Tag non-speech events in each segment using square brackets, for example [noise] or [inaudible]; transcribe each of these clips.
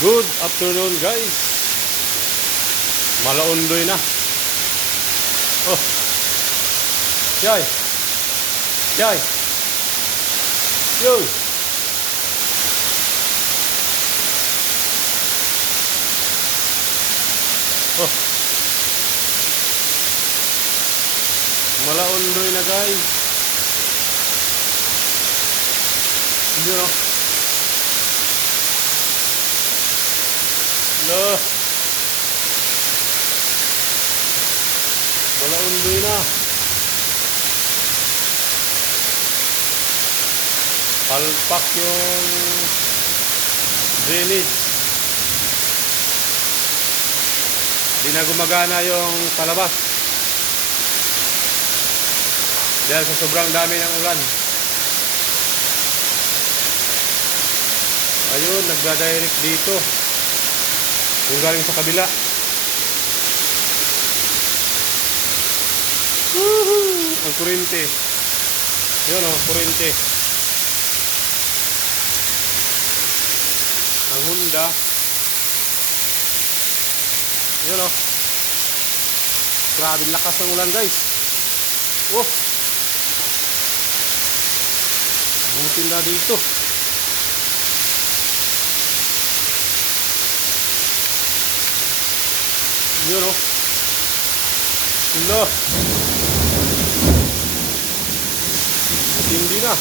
Good afternoon guys. Malaundoy na. Oh. Yay. Yay. Yo. Oh. Malaundoy na guys. Hindi no. Lo. Malaundoy na. Palpak yung drainage. Di na gumagana yung palabas. Dahil sa sobrang dami ng ulan. Ayun, nagda-direct dito. Yung galing sa kabila. Woohoo! Ang kurente. Yun o, kurente. Ang Honda. Yun o. Grabe lakas ng ulan guys. Oh. Abutin na dito. Yun o. Hello. Matindi na.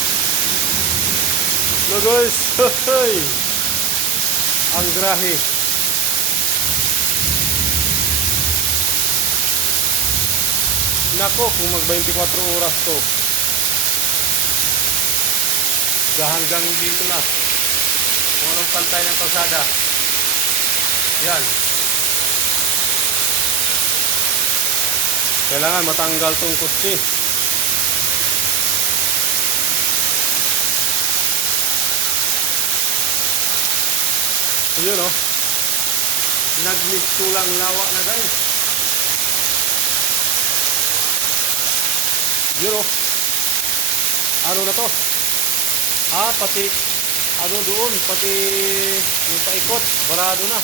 No guys. [laughs] Hey. Ang grahe. Nako, kung mag 24 oras to. Hanggang dito na. Kung anong pantay ng kalsada. Yan. Kailangan matanggal tong kutsi. Ayun oh. Nagmistulang lawa na guys. Yun oh. Ano na to? Ah, pati ano doon, pati yung paikot, barado na.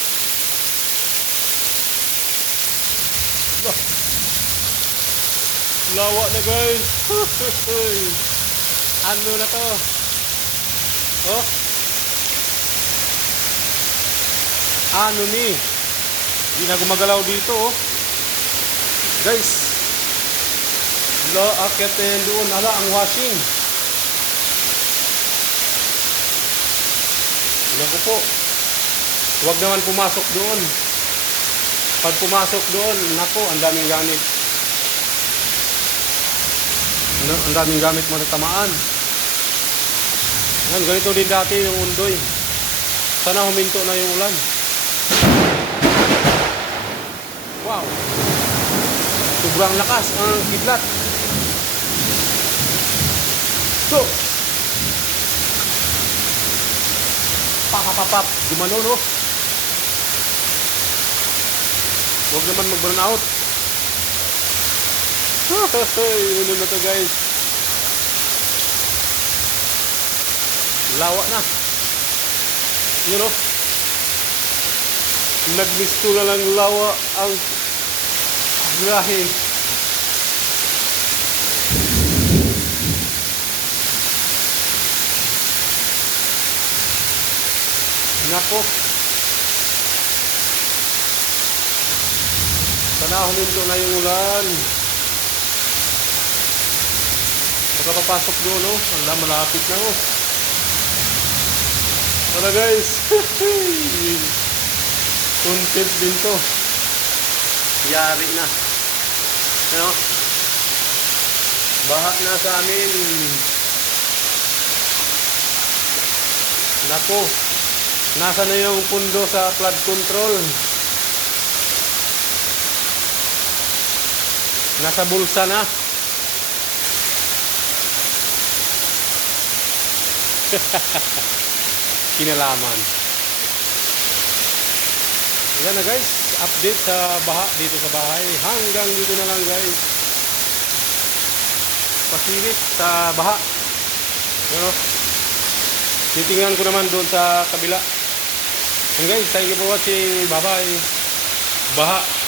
Lah. Lawa na guys. ano na to? Oh. Ano ni? Hindi na gumagalaw dito oh. Guys. Lo, akit na yan doon. Ala, ang washing. Naku po. Huwag naman pumasok doon. Pag pumasok doon, nako, ang daming gamit. Ano, ang daming gamit mo natamaan. Yan, ganito din dati yung undoy. Sana huminto na yung ulan. Wow! Sobrang lakas ang kidlat. So, papapapap, gumano no? Huwag naman mag-burn out. Ano na to guys? Lawa na. Yun know? Nagmisto na lang lawa ang grahe. Nako. Sana huminto na yung ulan. Baka papasok doon, oh. Wala, malapit na, oh. Wala, guys. [laughs] Content din to. Yari na. Ano? Baha na sa amin. Nako. Nasa na yung pundo sa flood control? Nasa bulsa na. [laughs] Kinalaman. Yan na guys, update sa baha dito sa bahay. Hanggang dito na lang guys. Pasilip sa baha. Yan o. Titingnan ko naman doon sa kabila. And guys, thank you for watching. Bye-bye. Baha.